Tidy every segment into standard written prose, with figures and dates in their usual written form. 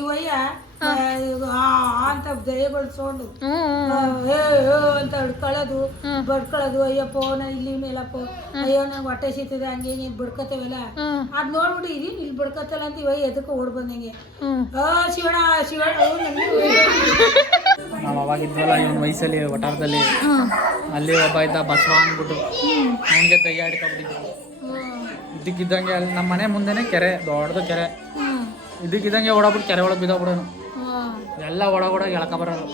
ಇವಯ್ಯ ಅಂತ ದಯಗೊಳಿಸೋದು ಅಂತ ಹಿಡ್ಕೊಳ್ಳೋದು ಬಡ್ಕೊಳ್ಳೋದು. ಅಯ್ಯಪ್ಪೋ ನಾ ಇಲ್ಲಿ ಮೇಲಪ್ಪೋ, ಅಯ್ಯೋ ನಂಗೆ ಹೊಟ್ಟೆ ಸಿಗ್ತದೆ, ಹಂಗೆ ಹಿಂಗೆ ಬಡ್ಕತ್ತೇವಲ್ಲ. ಅದ್ ನೋಡ್ಬಿಟ್ಟು ಇದೀನಿ ಇಲ್ಲಿ ಬಡ್ಕತ್ತಲ್ಲ ಅಂತ ಇವಯ್ಯ ಎದಕ್ಕೆ ಓಡ್ ಬಂದಂಗೆ ಶಿವಣ್ಣ ಶಿವಣ್ಣ. ನಾವು ಅವಾಗಿದ್ವಲ್ಲ ಇವನ್ ವಯಸ್ಸಲ್ಲಿ ವಟಾರದಲ್ಲಿ, ಅಲ್ಲಿ ಒಬ್ಬ ಇದ್ದ ಬಸವ ಅಂದ್ಬಿಟ್ಟು ಅವನಿಗೆ ತೆಗೆ ಆಡ್ಕೊಬಿಟ್ಟಿದ್ವಿ. ಇದ್ದಕ್ಕಿದ್ದಂಗೆ ಅಲ್ಲಿ ನಮ್ಮ ಮನೆ ಮುಂದೆನೆ ಕೆರೆ, ದೊಡ್ಡದು ಕೆರೆ. ಇದ್ದಕ್ಕಿದ್ದಂಗೆ ಓಡಾಬಿಟ್ಟು ಕೆರೆ ಒಳಗೆ ಬಿದ್ದೋಗ್ಬಿಡೋನು. ಎಲ್ಲ ಒಳಗೊಳಗೆ ಎಳ್ಕ ಬರೋದು.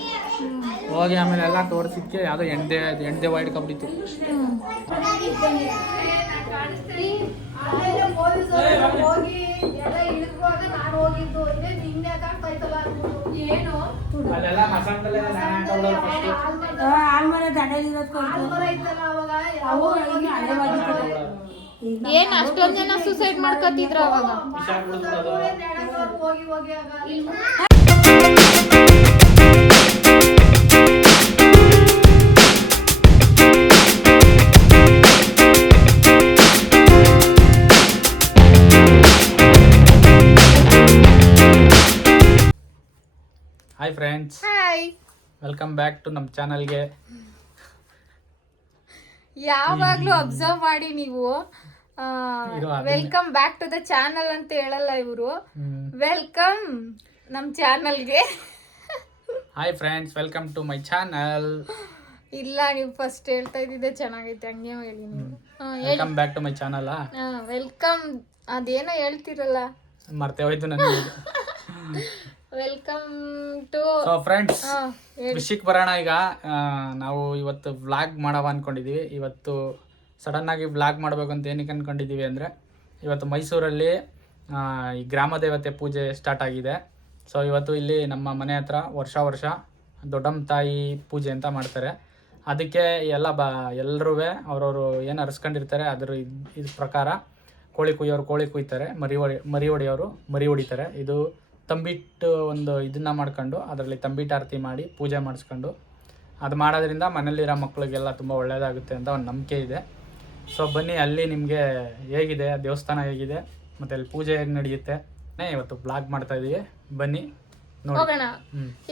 ಹೋಗಿ ಆಮೇಲೆ ಎಲ್ಲ ತೋರಿಸಿದ್ಕೆ ಯಾವುದೋ ಎಣ್ದೆ ಹೊಡ್ಕೊಬಿಟ್ಟಿತ್ತು. ಏನ್ ಅಷ್ಟೊಂದ್ ಜನ ಸೂಸೈಡ್ ಮಾಡ್ಕೊತಿದ್ರ ಅವಾಗ. Hi friends, hi, welcome back to ನಮ್ಮ ಚಾನಲ್ಗೆ. ಯಾವಾಗ್ಲೂ ಅಬ್ಸರ್ವ್ ಮಾಡಿ ನೀವು, welcome back to the channel ಅಂತ ಹೇಳಲ್ಲ ಇವರು, ವೆಲ್ಕಮ್ ನಮ್ ಚಾನಲ್ಗೆ. Hi friends, welcome to my channel. ಇಲ್ಲ, ನೀವು ಫಸ್ಟ್ ಹೇಳ್ತಾ ಇದ್ದಿದ್ದೆ ಚೆನ್ನಾಗೈತೆ, ಹಂಗೆ ಹೇಳಿ ನೀವು. Welcome back to my channel. Welcome ಅದೇನೋ ಹೇಳ್ತಿರಲ್ಲ, ಮರ್ತೇ ಹೋಯ್ತು ನನಗೆ. Welcome to. ಸೊ ಫ್ರೆಂಡ್ಸ್, ವಿಷಯಕ್ಕೆ ಬರೋಣ. ಈಗ ನಾವು ಇವತ್ತು ವ್ಲಾಗ್ ಮಾಡವ ಅಂದ್ಕೊಂಡಿದ್ದೀವಿ. ಇವತ್ತು ಸಡನ್ನಾಗಿ ವ್ಲಾಗ್ ಮಾಡಬೇಕು ಅಂತ ಏನಕ್ಕೆ ಅಂದ್ಕೊಂಡಿದ್ದೀವಿ ಅಂದರೆ, ಇವತ್ತು ಮೈಸೂರಲ್ಲಿ ಈ ಗ್ರಾಮ ದೇವತೆ ಪೂಜೆ ಸ್ಟಾರ್ಟ್ ಆಗಿದೆ. ಸೊ ಇವತ್ತು ಇಲ್ಲಿ ನಮ್ಮ ಮನೆ ಹತ್ರ ವರ್ಷ ದೊಡ್ಡಮ್ಮ ತಾಯಿ ಪೂಜೆ ಅಂತ ಮಾಡ್ತಾರೆ. ಅದಕ್ಕೆ ಎಲ್ಲರೂ ಅವ್ರವರು ಏನು ಅರ್ಸ್ಕೊಂಡಿರ್ತಾರೆ ಅದ್ರ ಇದ್ರ ಪ್ರಕಾರ ಕೋಳಿ ಕುಯ್ಯೋರು ಕೋಳಿ ಕುಯ್ತಾರೆ, ಮರಿ ಹೊಡೆಯೋರು ಮರಿ ಹೊಡಿತಾರೆ. ಇದು ತಂಬಿಟ್ಟು ಒಂದು ಇದನ್ನು ಮಾಡ್ಕೊಂಡು ಅದರಲ್ಲಿ ತಂಬಿಟ್ಟು ಆರತಿ ಮಾಡಿ ಪೂಜೆ ಮಾಡಿಸ್ಕೊಂಡು ಅದು ಮಾಡೋದ್ರಿಂದ ಮನೇಲಿರೋ ಮಕ್ಕಳಿಗೆಲ್ಲ ತುಂಬ ಒಳ್ಳೆಯದಾಗುತ್ತೆ ಅಂತ ಒಂದು ನಂಬಿಕೆ ಇದೆ. ಸೊ ಬನ್ನಿ, ಅಲ್ಲಿ ನಿಮಗೆ ಹೇಗಿದೆ ದೇವಸ್ಥಾನ ಹೇಗಿದೆ ಮತ್ತು ಅಲ್ಲಿ ಪೂಜೆ ಹೇಗೆ ನಡೆಯುತ್ತೆ ಇವತ್ತು ಬ್ಲಾಗ್ ಮಾಡ್ತಾ ಇದ್ದೀವಿ. ಬನ್ನಿ ಹೋಗೋಣ.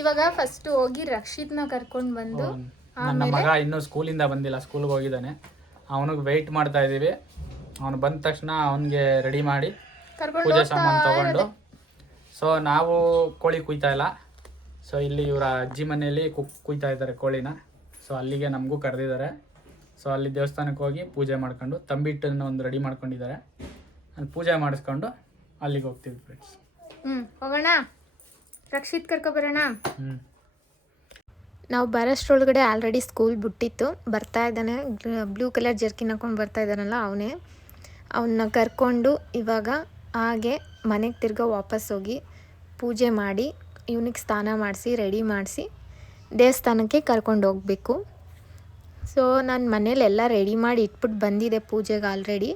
ಇವಾಗ ಫಸ್ಟ್ ಹೋಗಿ ರಕ್ಷಿತ್ನ ಕರ್ಕೊಂಡು ಬಂದು, ನನ್ನ ಮಗ ಇನ್ನೂ ಸ್ಕೂಲಿಂದ ಬಂದಿಲ್ಲ, ಸ್ಕೂಲ್ಗೆ ಹೋಗಿದ್ದಾನೆ. ಅವನಿಗೆ ವೆಯ್ಟ್ ಮಾಡ್ತಾ ಇದ್ದೀವಿ. ಅವನು ಬಂದ ತಕ್ಷಣ ಅವನಿಗೆ ರೆಡಿ ಮಾಡಿ ಪೂಜೆ ಸಾಮಾನು ತೊಗೊಂಡು. ಸೊ ನಾವು ಕೋಳಿ ಕುಯ್ತಾ ಇಲ್ಲ. ಸೊ ಇಲ್ಲಿ ಇವರ ಅಜ್ಜಿ ಮನೆಯಲ್ಲಿ ಕುಯ್ತಾ ಇದ್ದಾರೆ ಕೋಳಿನ. ಸೊ ಅಲ್ಲಿಗೆ ನಮಗೂ ಕರೆದಿದ್ದಾರೆ. ಸೊ ಅಲ್ಲಿ ದೇವಸ್ಥಾನಕ್ಕೆ ಹೋಗಿ ಪೂಜೆ ಮಾಡ್ಕೊಂಡು ತಂಬಿಟ್ಟನ್ನು ಒಂದು ರೆಡಿ ಮಾಡ್ಕೊಂಡಿದ್ದಾರೆ. ಅಲ್ಲಿ ಪೂಜೆ ಮಾಡಿಸ್ಕೊಂಡು ಅಲ್ಲಿಗೆ ಹೋಗ್ತೀವಿ ಫ್ರೆಂಡ್ಸ್. ಹೋಗೋಣ, ರಕ್ಷಿತ್ ಕರ್ಕೊಬರೋಣ. ನಾವು ಬರೋಷ್ಟ್ರೊಳಗಡೆ ಆಲ್ರೆಡಿ ಸ್ಕೂಲ್ ಬಿಟ್ಟಿತ್ತು. ಬರ್ತಾ ಇದ್ದಾನೆ, ಬ್ಲೂ ಕಲರ್ ಜರ್ಕಿನ್ ಹಾಕೊಂಡು ಬರ್ತಾ ಇದ್ದಾನಲ್ಲ ಅವನ್ನ ಕರ್ಕೊಂಡು ಇವಾಗ ಹಾಗೆ ಮನೆಗೆ ತಿರ್ಗಾ ವಾಪಸ್ ಹೋಗಿ ಪೂಜೆ ಮಾಡಿ ಇವನಿಗೆ ಸ್ನಾನ ಮಾಡಿಸಿ ರೆಡಿ ಮಾಡಿಸಿ ದೇವಸ್ಥಾನಕ್ಕೆ ಕರ್ಕೊಂಡು ಹೋಗಬೇಕು. ಸೊ ನಾನು ಮನೇಲಿ ಎಲ್ಲ ರೆಡಿ ಮಾಡಿ ಇಟ್ಬಿಟ್ಟು ಬಂದಿದ್ದೆ ಪೂಜೆಗೆ ಆಲ್ರೆಡಿ.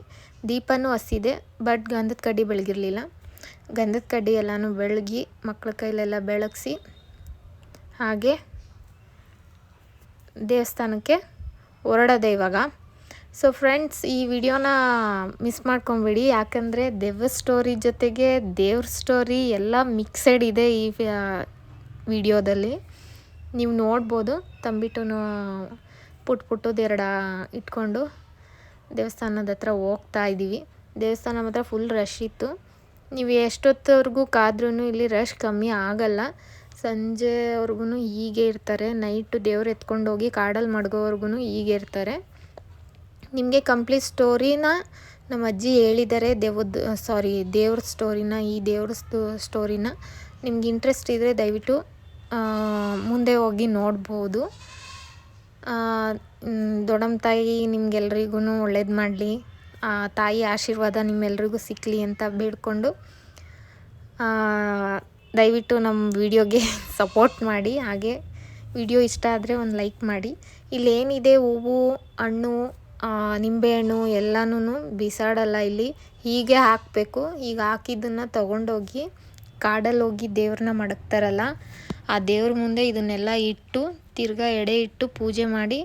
ದೀಪನೂ ಹಸಿದೆ, ಬಟ್ ಗಂಧದ ಕಡ್ಡಿ ಬೆಳಗಿರಲಿಲ್ಲ. ಗಂಧದ ಕಡ್ಡಿ ಎಲ್ಲನೂ ಬೆಳಗಿ ಮಕ್ಕಳ ಕೈಲೆಲ್ಲ ಬೆಳಗಿಸಿ ಹಾಗೆ ದೇವಸ್ಥಾನಕ್ಕೆ ಹೊರಡೋದೆ ಇವಾಗ. ಸೊ ಫ್ರೆಂಡ್ಸ್, ಈ ವಿಡಿಯೋನ ಮಿಸ್ ಮಾಡ್ಕೊಂಬಿಡಿ, ಯಾಕಂದರೆ ದೆವ್ವ ಸ್ಟೋರಿ ಜೊತೆಗೆ ದೇವ್ರ ಸ್ಟೋರಿ ಎಲ್ಲ ಮಿಕ್ಸೆಡ್ ಇದೆ ಈ ವಿಡಿಯೋದಲ್ಲಿ. ನೀವು ನೋಡ್ಬೋದು. ತಂಬಿಟ್ಟು ಪುಟ್ಟದೆರಡು ಇಟ್ಕೊಂಡು ದೇವಸ್ಥಾನದ ಹತ್ರ ಹೋಗ್ತಾ ಇದ್ದೀವಿ. ದೇವಸ್ಥಾನ ಮಾತ್ರ ಫುಲ್ ರಶ್ ಇತ್ತು. ನೀವು ಎಷ್ಟೊತ್ತವರೆಗೂ ಕಾದ್ರೂ ಇಲ್ಲಿ ರಶ್ ಕಮ್ಮಿ ಆಗಲ್ಲ. ಸಂಜೆವರೆಗೂ ಹೀಗೆ ಇರ್ತಾರೆ. ನೈಟು ದೇವ್ರು ಎತ್ಕೊಂಡೋಗಿ ಕಾಡಲ್ಲಿ ಮಡ್ಗೋವರೆಗೂ ಹೀಗೆ ಇರ್ತಾರೆ. ನಿಮಗೆ ಕಂಪ್ಲೀಟ್ ಸ್ಟೋರಿನ ನಮ್ಮ ಅಜ್ಜಿ ಹೇಳಿದ್ದಾರೆ, ದೇವ್ರ ಸ್ಟೋರಿನ. ಈ ದೇವ್ರ ಸ್ಟೋರಿನ ನಿಮ್ಗೆ ಇಂಟ್ರೆಸ್ಟ್ ಇದ್ದರೆ ದಯವಿಟ್ಟು ಮುಂದೆ ಹೋಗಿ ನೋಡ್ಬೋದು. ದೊಡ್ಡಮ್ಮ ತಾಯಿ ನಿಮ್ಗೆಲ್ರಿಗೂ ಒಳ್ಳೇದು ಮಾಡಲಿ, ತಾಯಿ ಆಶೀರ್ವಾದ ನಿಮ್ಮೆಲ್ರಿಗೂ ಸಿಕ್ಕಲಿ ಅಂತ ಬೇಡ್ಕೊಂಡು ದಯವಿಟ್ಟು ನಮ್ಮ ವಿಡಿಯೋಗೆ ಸಪೋರ್ಟ್ ಮಾಡಿ. ಹಾಗೆ ವಿಡಿಯೋ ಇಷ್ಟ ಆದರೆ ಒಂದು ಲೈಕ್ ಮಾಡಿ. ಇಲ್ಲೇನಿದೆ ಹೂವು ಹಣ್ಣು ನಿಂಬೆಹಣ್ಣು ಎಲ್ಲನೂ ಬಿಸಾಡಲ್ಲ, ಇಲ್ಲಿ ಹೀಗೆ ಹಾಕಬೇಕು. ಈಗ ಹಾಕಿದ್ದನ್ನು ತೊಗೊಂಡೋಗಿ ಕಾಡಲ್ಲಿ ಹೋಗಿ ದೇವ್ರನ್ನ ಮಡಗ್ತಾರಲ್ಲ, ಆ ದೇವ್ರ ಮುಂದೆ ಇದನ್ನೆಲ್ಲ ಇಟ್ಟು ತಿರ್ಗಾ ಎಡೆ ಇಟ್ಟು ಪೂಜೆ ಮಾಡಿ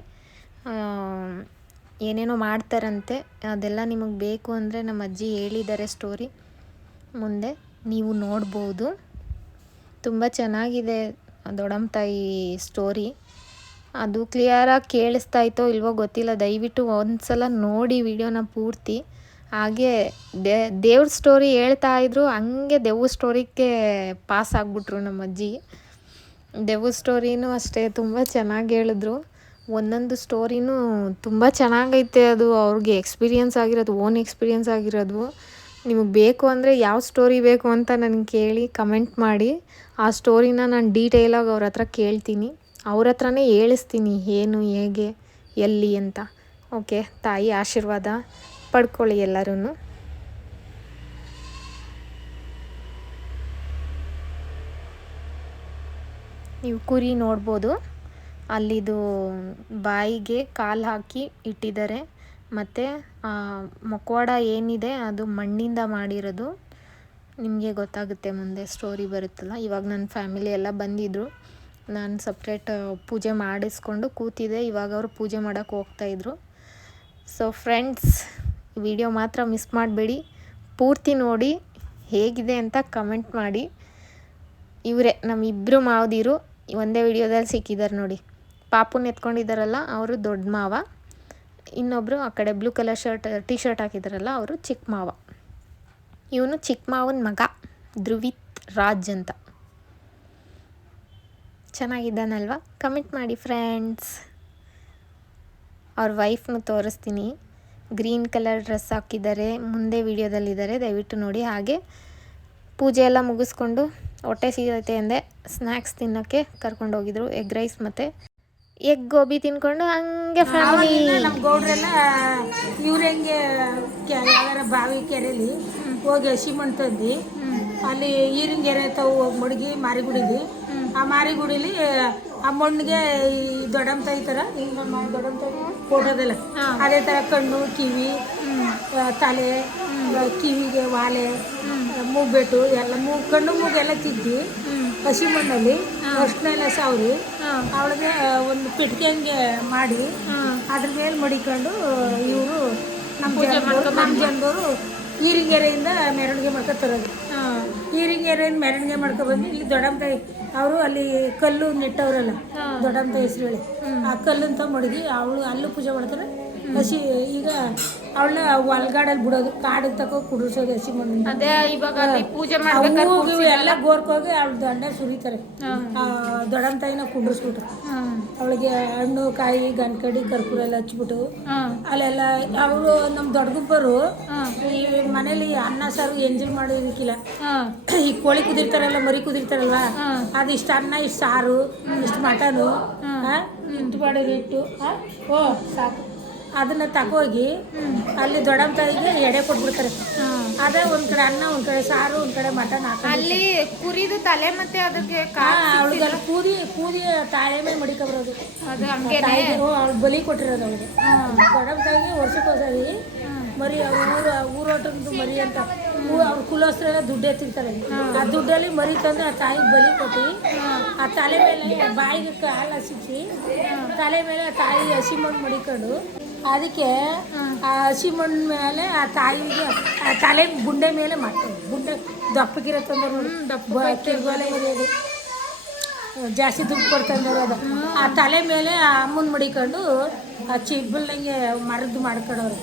ಏನೇನೋ ಮಾಡ್ತಾರಂತೆ. ಅದೆಲ್ಲ ನಿಮಗೆ ಬೇಕು ಅಂದರೆ ನಮ್ಮ ಅಜ್ಜಿ ಹೇಳಿದ್ದಾರೆ ಸ್ಟೋರಿ, ಮುಂದೆ ನೀವು ನೋಡ್ಬೋದು. ತುಂಬ ಚೆನ್ನಾಗಿದೆ ದೊಡ್ಡಮ್ಮ ತಾಯಿ ಸ್ಟೋರಿ. ಅದು ಕ್ಲಿಯರಾಗಿ ಕೇಳಿಸ್ತಾ ಇತ್ತೋ ಇಲ್ವೋ ಗೊತ್ತಿಲ್ಲ, ದಯವಿಟ್ಟು ಒಂದು ಸಲ ನೋಡಿ ವಿಡಿಯೋನ ಪೂರ್ತಿ. ಹಾಗೆ ದೇವ್ರ ಸ್ಟೋರಿ ಹೇಳ್ತಾ ಇದ್ರು, ಹಂಗೆ ದೆವ್ವ ಸ್ಟೋರಿಗೆ ಪಾಸ್ ಆಗಿಬಿಟ್ರು ನಮ್ಮ ಅಜ್ಜಿ. ದೆವ್ವ ಸ್ಟೋರಿನೂ ಅಷ್ಟೇ ತುಂಬ ಚೆನ್ನಾಗಿ ಹೇಳಿದ್ರು. ಒಂದೊಂದು ಸ್ಟೋರಿನೂ ತುಂಬ ಚೆನ್ನಾಗೈತೆ. ಅದು ಅವ್ರಿಗೆ ಎಕ್ಸ್ಪೀರಿಯನ್ಸ್ ಆಗಿರೋದು, ಓನ್ ಎಕ್ಸ್ಪೀರಿಯನ್ಸ್ ಆಗಿರೋದು. ನಿಮಗೆ ಬೇಕು ಅಂದರೆ ಯಾವ ಸ್ಟೋರಿ ಬೇಕು ಅಂತ ನನಗೆ ಕೇಳಿ ಕಮೆಂಟ್ ಮಾಡಿ. ಆ ಸ್ಟೋರಿನ ನಾನು ಡೀಟೇಲಾಗಿ ಅವ್ರ ಹತ್ರ ಕೇಳ್ತೀನಿ, ಅವ್ರ ಹತ್ರನೇ ಹೇಳಿಸ್ತೀನಿ ಏನು ಹೇಗೆ ಎಲ್ಲಿ ಅಂತ. ಓಕೆ, ತಾಯಿ ಆಶೀರ್ವಾದ ಪಡ್ಕೊಳ್ಳಿ ಎಲ್ಲರೂ. ನೀವು ಕುರಿ ನೋಡ್ಬೋದು, ಅಲ್ಲಿದು ಬಾಯಿಗೆ ಕಾಲು ಹಾಕಿ ಇಟ್ಟಿದ್ದಾರೆ. ಮತ್ತು ಮೊಕವಾಡ ಏನಿದೆ ಅದು ಮಣ್ಣಿಂದ ಮಾಡಿರೋದು. ನಿಮಗೆ ಗೊತ್ತಾಗುತ್ತೆ ಮುಂದೆ ಸ್ಟೋರಿ ಬರುತ್ತಲ್ಲ. ಇವಾಗ ನನ್ನ ಫ್ಯಾಮಿಲಿ ಎಲ್ಲ ಬಂದಿದ್ದರು, ನಾನು ಸಪ್ರೇಟ್ ಪೂಜೆ ಮಾಡಿಸ್ಕೊಂಡು ಕೂತಿದ್ದೆ. ಇವಾಗ ಅವರು ಪೂಜೆ ಮಾಡೋಕ್ಕೆ ಹೋಗ್ತಾಯಿದ್ರು. ಸೊ ಫ್ರೆಂಡ್ಸ್, ವಿಡಿಯೋ ಮಾತ್ರ ಮಿಸ್ ಮಾಡಬೇಡಿ, ಪೂರ್ತಿ ನೋಡಿ ಹೇಗಿದೆ ಅಂತ ಕಮೆಂಟ್ ಮಾಡಿ. ಇವರೇ ನಮ್ಮಿಬ್ಬರು ಮಾವದಿರು ಒಂದೇ ವಿಡಿಯೋದಲ್ಲಿ ಸಿಕ್ಕಿದ್ದಾರೆ ನೋಡಿ. ಪಾಪುನ ಎತ್ಕೊಂಡಿದ್ದಾರಲ್ಲ ಅವರು ದೊಡ್ಡ ಮಾವ, ಇನ್ನೊಬ್ಬರು ಆ ಕಡೆ ಬ್ಲೂ ಕಲರ್ ಟೀ ಶರ್ಟ್ ಹಾಕಿದಾರಲ್ಲ ಅವರು ಚಿಕ್ಕ ಮಾವ. ಇವನು ಚಿಕ್ಕ ಮಾವನ ಮಗ ಧ್ರುವಿತ್ ರಾಜ್ ಅಂತ. ಚೆನ್ನಾಗಿದ್ದಾನಲ್ವಾ? ಕಮೆಂಟ್ ಮಾಡಿ ಫ್ರೆಂಡ್ಸ್. ಅವ್ರ ವೈಫ್ನು ತೋರಿಸ್ತೀನಿ. ಗ್ರೀನ್ ಕಲರ್ ಡ್ರೆಸ್ ಹಾಕಿದ್ದಾರೆ, ಮುಂದೆ ವಿಡಿಯೋದಲ್ಲಿದ್ದಾರೆ, ದಯವಿಟ್ಟು ನೋಡಿ. ಹಾಗೆ ಪೂಜೆ ಎಲ್ಲ ಮುಗಿಸ್ಕೊಂಡು ಹೊಟ್ಟೆ ಸೀದೈತೆ ಅಂದೆ ಸ್ನ್ಯಾಕ್ಸ್ ತಿನ್ನೋಕ್ಕೆ ಕರ್ಕೊಂಡೋಗಿದ್ರು. ಎಗ್ ರೈಸ್ ಮತ್ತು ಎಗ್ ಗೋಬಿ ತಿನ್ಕೊಂಡು ಹಂಗೆ ಫ್ಯಾಮಿಲಿ. ನಮ್ಮ ಗೌಡ್ರೆಲ್ಲ ಇವ್ರ ಹೆಂಗೆ ಯಾವ್ದಾರ ಬಾವಿ ಕೆರೆಯಲ್ಲಿ ಹೋಗಿ ಹಸಿ ಮಣ್ಣು ತಂದು ಅಲ್ಲಿ ಈರಿಂಗೆರೆ ತಾವು ಹೋಗಿ ಮಡಗಿ ಮಾರಿಗುಡಿಲಿ, ಆ ಮಾರಿಗುಡಿಲಿ ಆ ಮಣ್ಣಿಗೆ ಈ ದೊಡ್ಡಮ್ಮ ತಾಯಿ ಥರ ಹಿಂಗೆ ದೊಡ್ಡಮ್ಮ ತಾಯಿ ಫೋಟೋದಲ್ಲ ಅದೇ ಥರ ಕಣ್ಣು, ಕಿವಿ, ತಲೆ, ಕಿವಿಗೆ ವಾಲೆ, ಮೂಗ್ಬೆಟ್ಟು ಎಲ್ಲ ಕಣ್ಣು ಮೂಗೆಲ್ಲ ತಿದ್ದಿ ಹಸಿ ಮಣ್ಣಲ್ಲಿ ಅಷ್ಟನ್ನೆಲ್ಲ ಸಾವ್ರಿ ಅವಳಿಗೆ ಒಂದು ಪೆಟ್ಟಿಗೆ ಹಂಗೆ ಮಾಡಿ ಅದ್ರ ಮೇಲೆ ಮಡಿಕೊಂಡು ಇವರು ನಮ್ಮ ಜನದವರು ಈರಿಂಗೆರೆಯಿಂದ ಮೆರವಣಿಗೆ ಮಾಡ್ಕೊಂಡು ತರೋದು. ಈರಿಂಗೆರೆಯಿಂದ ಮೆರವಣಿಗೆ ಮಾಡ್ಕೊಬಂದು ಇಲ್ಲಿ ದೊಡ್ಡಮ್ಮ ತಾಯಿ ಅವರು ಅಲ್ಲಿ ಕಲ್ಲು ನೆಟ್ಟವ್ರಲ್ಲ, ದೊಡ್ಡಮ್ಮ ತಾಯಿ ಹೆಸರು ಹೇಳಿ ಆ ಕಲ್ಲಂತ ಮಡಗಿ ಅವಳು ಅಲ್ಲೂ ಪೂಜೆ ಮಾಡ್ತಾರೆ. ಹಸಿ ಈಗ ಅವಳನ್ನ ಹೊಲ್ಗಾಡಲ್ಲಿ ಬಿಡೋದು, ಕಾಡಿಗೆ ತಕೋ ಕುಡಿಸೋದು ಹಸಿ ಮಣ್ಣು. ಅದೇ ಇವಾಗ ಪೂಜೆ ಎಲ್ಲ ಗೋರ್ಕೋಗಿ ಅವಳು ದಂಡ ಸುರಿತಾರೆ. ದೊಡ್ಡಮ್ಮ ತಾಯಿನ ಕುಂಡ್ರಿಸ್ಬಿಟ್ರು. ಅವಳಿಗೆ ಹಣ್ಣು ಕಾಯಿ ಗನ್ಕಡಿ ಕರ್ಪೂರ ಎಲ್ಲ ಹಚ್ಬಿಟ್ಟು ಅಲ್ಲೆಲ್ಲ ಅವರು ನಮ್ಮ ದೊಡ್ಡಗುಬ್ಬರು ಈ ಮನೇಲಿ ಅನ್ನ ಸಾರು ಎಂಜಲ್ ಮಾಡೋದಕ್ಕಿಲ್ಲ. ಈ ಕೋಳಿ ಕುದಿರ್ತಾರಲ್ಲ, ಮರಿ ಕುದಿರ್ತಾರಲ್ವ, ಅದು ಇಷ್ಟು ಅನ್ನ, ಇಷ್ಟು ಸಾರು, ಇಷ್ಟು ಮಟನು, ಇಷ್ಟು ಮಾಡೋದು ಇಟ್ಟು ಓ ಸಾಕು. ಅದನ್ನ ತಗೋಗಿ ಅಲ್ಲಿ ದೊಡ್ಡಮ್ಮ ತಾಯಿಗೆ ಎಡೆ ಕೊಟ್ಬಿಡ್ತಾರೆ. ಅದೇ ಒಂದ್ ಕಡೆ ಅನ್ನ, ಒಂದ್ ಕಡೆ ಸಾರು, ಒಂದ್ ಕಡೆ ಮಟನ್ ಹಾಕಿ ಅಲ್ಲಿ ಕುರಿದು ತಲೆ ಮತ್ತೆ ಅದಕ್ಕೆ ಅವಳಿಗೆಲ್ಲ ಕೂದಿ ತಾಳೆ ಮೇಲೆ ಮಡಿಕೊಬರೋದು. ಅವ್ಳು ಬಲಿ ಕೊಟ್ಟಿರೋದು ಅವಳಿಗೆ. ದೊಡ್ಡಮ್ಮ ತಾಯಿಗೆ ವರ್ಷಕ್ಕೋಸರಿ ಮರಿ ಊರೋಟದ್ದು ಮರಿ ಅಂತ ಅವ್ರ ಕುಲೋಸ್ತ್ರೆಲ್ಲ ದುಡ್ಡು ಎತ್ತಿರ್ತಾರೆ. ಆ ದುಡ್ಡಲ್ಲಿ ಮರಿ ತಂದು ಆ ತಾಯಿಗೆ ಬಲಿ ಕೊಟ್ಟು ಆ ತಲೆ ಮೇಲೆ ಬಾಯಿಗೆ ಕಾಲು ಹಸಿಸಿ ತಲೆ ಮೇಲೆ ಆ ತಾಯಿ ಹಸಿ ಮಣ್ಣು ಮಡಿಕೊಂಡು ಅದಕ್ಕೆ ಆ ಹಸಿ ಮಣ್ಣು ಮೇಲೆ ಆ ತಾಯಿಗೆ ಆ ತಲೆ ಗುಂಡೆ ಮೇಲೆ ಮಾಡ್ತಾರೆ. ಗುಂಡೆ ದಪ್ಪಗಿರತ್ತಂದ್ರೆ ನೋಡಿ, ತಿರ್ಗೋಲೆ ಮರಿಯೋದು ಜಾಸ್ತಿ ದುಡ್ಡು ಕೊಡ್ತಂದ್ರೆ ಅದು ಆ ತಲೆ ಮೇಲೆ ಆ ಅಮ್ಮನ ಮಡಿಕೊಂಡು ಆ ಚಿಬ್ಬಲ್ನಂಗೆ ಮರದ್ದು ಮಾಡ್ಕೊಳೋರು.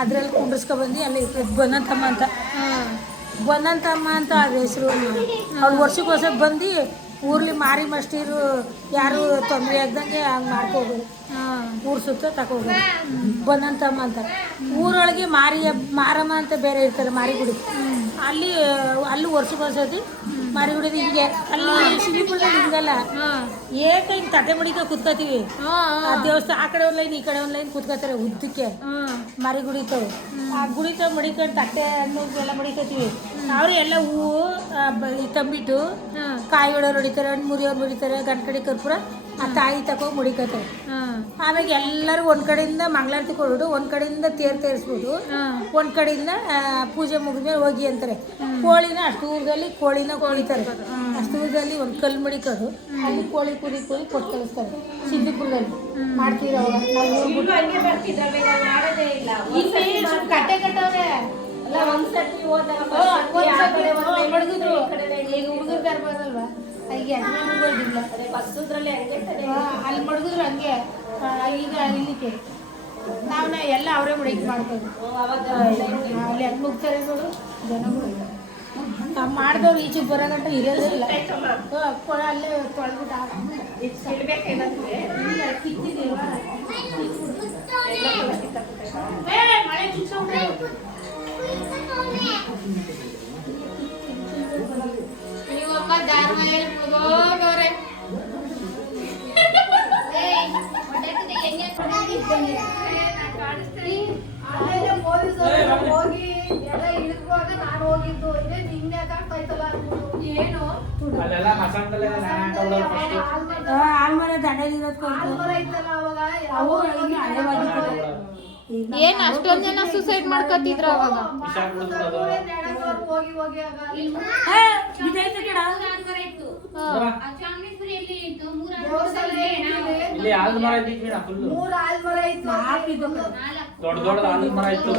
ಅದ್ರಲ್ಲಿ ಕುಂಡ್ರಿಸ್ಕೊಬಂದು ಅಲ್ಲಿ ಬನ್ನಂತಮ್ಮ ಅಂತ ಬನ್ನಂತಮ್ಮ ಅಂತ ಅದ್ರ ಹೆಸರು. ಅವ್ಳು ವರ್ಷಕ್ಕೋಸಕ್ಕೆ ಬಂದು ಊರ್ಲಿ ಮಾರಿ ಮಸ್ಟಿರು ಯಾರು ತೊಂದರೆ ಆಗ್ದಂಗೆ ಹಂಗೆ ಮಾಡ್ಕೋಬೋದು. ಊರು ಸುತ್ತ ತಗೋಬೋದು ಬನ್ನಂತಮ್ಮ ಅಂತ. ಊರೊಳಗೆ ಮಾರಮ್ಮ ಅಂತ ಬೇರೆ ಇರ್ತಾರೆ ಮಾರಿಗುಡಿ. ಅಲ್ಲಿ ವರ್ಷಕ್ಕೋಸತಿ ಮಾರಿಗುಡಿದು ಹಿಂಗೆ ಅಲ್ಲಿ ಸಿಲಿಪುರದಲ್ಲಿ ಹಿಂಗಲ್ಲ, ಹಿಂಗೆ ತಟ್ಟೆ ಮಡಿಕ ಕುತ್ಕೋತೀವಿ. ಆ ದೇವಸ್ಥಾನ ಆ ಕಡೆ ಒಂದು ಲೈನ್ ಈ ಕಡೆ ಒಂದು ಲೈನ್ ಕುತ್ಕೋತಾರೆ ಉದ್ದಕ್ಕೆ ಮಾರಿಗುಡಿತಾವೆ. ಆ ಗುಡಿತ ಮಡಿಕೊಂಡು ತಟ್ಟೆ ಹಣ್ಣು ಎಲ್ಲ ಮಡಿಕೋತೀವಿ. ಅವ್ರು ಎಲ್ಲ ಹೂವು ತಂಬಿಟ್ಟು ಕಾಯಿ ಹೊಡೋರು ಹೊಡಿತಾರೆ, ಹಣ್ಣು ಮುರಿಯೋರು ಹೊಡಿತಾರೆ, ಗಂಟಕಡಿ ಕರ್ಪೂರ ಆ ತಾಯಿ ತಗೋ ಮುಡಿಕೋತಾರೆ. ಆಮೇಲೆ ಎಲ್ಲರೂ ಒಂದ್ ಕಡೆಯಿಂದ ಮಂಗಳಾರತಿ ಕೊಡ್ಬಿಟ್ಟು ಒಂದ್ ಕಡೆಯಿಂದ ತೇರು ತೇರಿಸ್ಬೋದು, ಒಂದ್ ಕಡೆಯಿಂದ ಪೂಜೆ ಮುಗಿದ್ಮೇಲೆ ಹೋಗಿ ಅಂತಾರೆ. ಕೋಳಿನ ಅಷ್ಟು ಊರದಲ್ಲಿ ಕೋಳಿನ ಕೊಳಿತಾರೆ. ಅಷ್ಟು ಊರದಲ್ಲಿ ಒಂದು ಕಲ್ಲು ಮಡಿಕೋದು, ಅಲ್ಲಿ ಕೋಳಿ ಕುರಿ ಕೊಟ್ಟು ಕಳಿಸ್ತಾರೆ. ಸಿದ್ದಿಪುರದಲ್ಲಿ ಮಾಡ್ತೀವಿ. ಕಟ್ಟೆ ಕಟ್ಟವ್ರೆ ಒಂದ್ಸತಿ ಈಗ ಹುಡುಗರು ಬರಲ್ವಾ ಈಗ ಯಜಮಾನ್ಗಳಿಲ್ಲ ಬಸ್ಸದ್ರಲ್ಲಿ ಅಲ್ಲಿ ಮಡಗಿದ್ರು ಹಂಗೆ ಈಗ ಇಲ್ಲಿಗೆ ನಾವು ಎಲ್ಲ ಅವರೇ ಇದು ಮಾಡ್ತೀವಿ ಅಲ್ಲಿ ಹೆಂಗೆ ಹೋಗ್ತಾರೆ ನೋಡು ಜನಗಳು ನಾವು ಮಾಡಿದವ್ರು ಈಚೆಗೆ ಬರೋಗಂಟ ಇರೋದಿಲ್ಲ ಅಲ್ಲೇ ತೊಳೆದ್ಬಿಟ್ಟು ಇಲ್ಲ ಕಿತ್ತಿದೀವ ಮಳೆ ಚುಚ್ಚಿಸ್ಕೊಂಡ್ರೆ ನೀವಮ್ಮ ಧಾರಾವಾಹಿ ಮುಗೋಗವ್ರೆ ಹೋಗಿ ಎಲ್ಲ ಇಳಿದುವಾಗ ನಾನು ಹೋಗಿದ್ದು ಇದೇ ನಿನ್ನೆ ಆಗ್ತಾಯ್ತಲ್ಲ ಏನು ಅಲ್ಲೆಲ್ಲ ಮಸಾಲೆ ಆಲ್ಮರ ದಂಡಲಿರೋದು ಆಲ್ಮರ ಇತ್ತಲ್ಲ ಅವಾಗ ಅವು ಈಗ ಹಳೆವಾಗಿತ್ತು ಏನ್ ಅಷ್ಟೊಂದ್ ಜನ ಸೂಸೈಡ್ ಮಾಡ್ಕೊತಿದ್ರ ಅವಾಗ ಹೋಗಿ ಹೋಗಿ ಆಗ ಇದೈತೆ ಗಿಡ ಇಲ್ಲಿ ಆಲದ ಮರ ಇದ್ದಿದ್ವಿ ಫುಲ್ 3 ಆಲ್ಮರ ಇತ್ತು ದೊಡ್ಡ ದೊಡ್ಡ ಆಲದ ಮರ ಇತ್ತು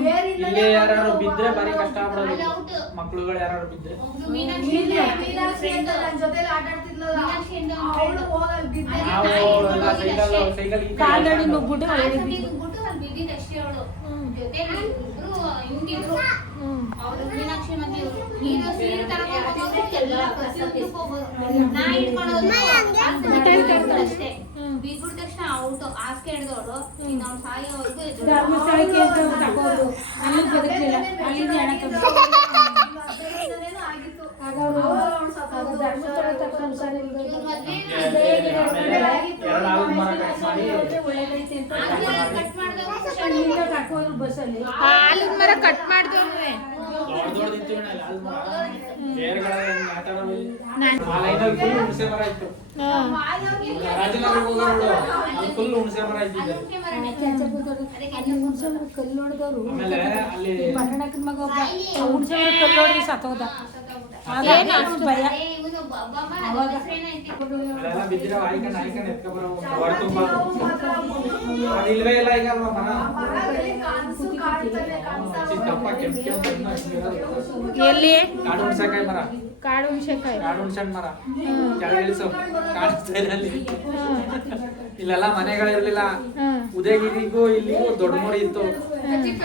ಬೇರೆ ಇಲ್ಲಿ ಯಾರು ಬಿದ್ರೆ ಬಾರಿ ಕಷ್ಟ ಆಗ್ಬಿಡೋದು ಮಕ್ಳುಗಳು ಯಾರು ಬಿದ್ರೆ ಮೀನಾಕ್ಷಿ ಅಂತ ನನ್ನ ಜೊತೆಲಿ ಆಟ ಆಡ್ತಿದ್ಲಲ್ಲ ಅವಳು ಹೋಗಲ್ ಬಿದ್ದೆ ನಾವು ಸೈಕಲ್ ಕಾಲ್ದಡಿ ನುಗ್ಬಿಟ್ಟು ಮೀನಾಕ್ಷಿ ಮತ್ತೆ ನೀರು ಸೀರೆ ಅಷ್ಟೇ ಬಿದ್ಬಿಟ್ಟ ತಕ್ಷಣ ಔಟ್ ಹಾಸಿಗೆ ಹಿಡ್ದವಳು ಇನ್ನು ಅವ್ನು ಸಾಯೋವರೆಗೂ ಧರ್ಮಸ್ಥಳಕ್ಕೆ ಅಂತ ತಗೋದು ಅಲ್ಲಿ ಬದುಕಲಿಲ್ಲ ಅಲ್ಲಿಂದ ಹಣ ಆಗಿತ್ತು ಧರ್ಮಸ್ಥಳ ತಕ್ಕ ಸರಿ ಒಳ್ಳೇದೈತೆ ಅಂತ ಕಟ್ ಮಾಡಿದವ ಅಲ್ಲಿಂದ ಕರ್ಕೊಂಡು ಬಸ್ಸಲ್ಲಿ ಆಲದ ಮರ ಕಟ್ ಮಾಡ್ದವ್ರೆ ಹುಣಸೆ ಮರ ಇತ್ತು ರಾಜನಗರ ಹೋಗೋರು ಅಲ್ಲಿ ಫುಲ್ ಹುಣಸೆ ಮರ ಇದ್ದಿದೆ ಕಲ್ಲು ಹೊಡೆದವ್ರು ಆಮೇಲೆ ಅಲ್ಲಿ ಪಟ್ಟಣಕ್ಕನ ಮಗ ಒಬ್ಬ ಹುಣಸೆ ಕಲ್ಲು ಹೊಡೆದು ಸತ್ತೋದ ಭಯ ಇವನು ಅಲ್ಲೆಲ್ಲ ಬಿದ್ದಿರೋ ಆಯ್ಕೊಂಡು ಎತ್ಕೊಬರೋ ಹೊರ ತುಂಬ ಅದು ಇಲ್ವೇ ಇಲ್ಲ ಈಗ ಅಲ್ವಾ ಮರ ಚಿಕ್ಕಪ್ಪ ಕೆಂಪು ಕೆಂಪು ಎಲ್ಲಿ ಕಾಡು ಹುಣಸೆಕಾಯಿ ಮರ ಕಾಡು ಹುಣಸೆಕಾಯಿ ಕಾಡು ಹುಣಸೆಹಣ್ಣು ಮರ ಕೆಳಗಿಳಿಸು ಕಾಣಿಸ್ತಾ ಇಲ್ಲೆಲ್ಲ ಮನೆಗಳಿರ್ಲಿಲ್ಲ ಉದಯಗಿರಿಗೂ ಇಲ್ಲಿಗೂ ದೊಡ್ಡ ಮರಿ ಇತ್ತು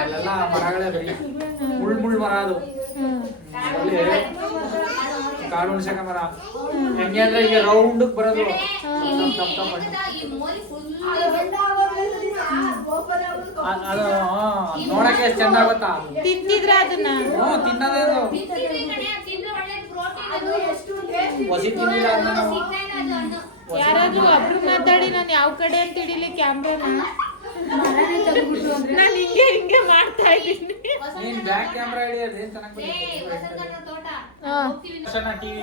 ಅಲ್ಲೆಲ್ಲ ಮರಗಳೇ ಬರೀ ಮುಳ್ಳು ಮರ ಅದು ಅಲ್ಲಿ ಕಾಡು ಹುಣಸೆಕಾಯಿ ಮರ ಹೆಂಗೆ ಅಂದ್ರೆ ಈಗ ರೌಂಡ್ ಬರೋದು ಅದು ನೋಡಕ್ಕೆ ಎಷ್ಟು ಚಂದ ಗೊತ್ತಾ ತಿಂತಿದ್ರ ಅದನ್ನ ತಿನ್ನೋದೇ ಅದು ಹೊಸಿ ತಿಂದಿಲ್ಲ ಅದನ್ನ ನಾವು ಯಾರಾದ್ರೂ ಒಬ್ರು ಮಾತಾಡಿ ನಾನು ಯಾವ ಕಡೆ ಅಂತ ಹಿಡಿಲಿ ಕ್ಯಾಮ್ರಾನ ನಾನು ಹಿಂಗೆ ಮಾಡ್ತಾ ಇದ್ದೀನಿ ನೀನ್ ಬ್ಯಾಕ್ ಕ್ಯಾಮ್ರಾ ಹಿಡಿಯೋದು ಏನ್ ಚೆನ್ನಾಗಿ ಟಿವಿ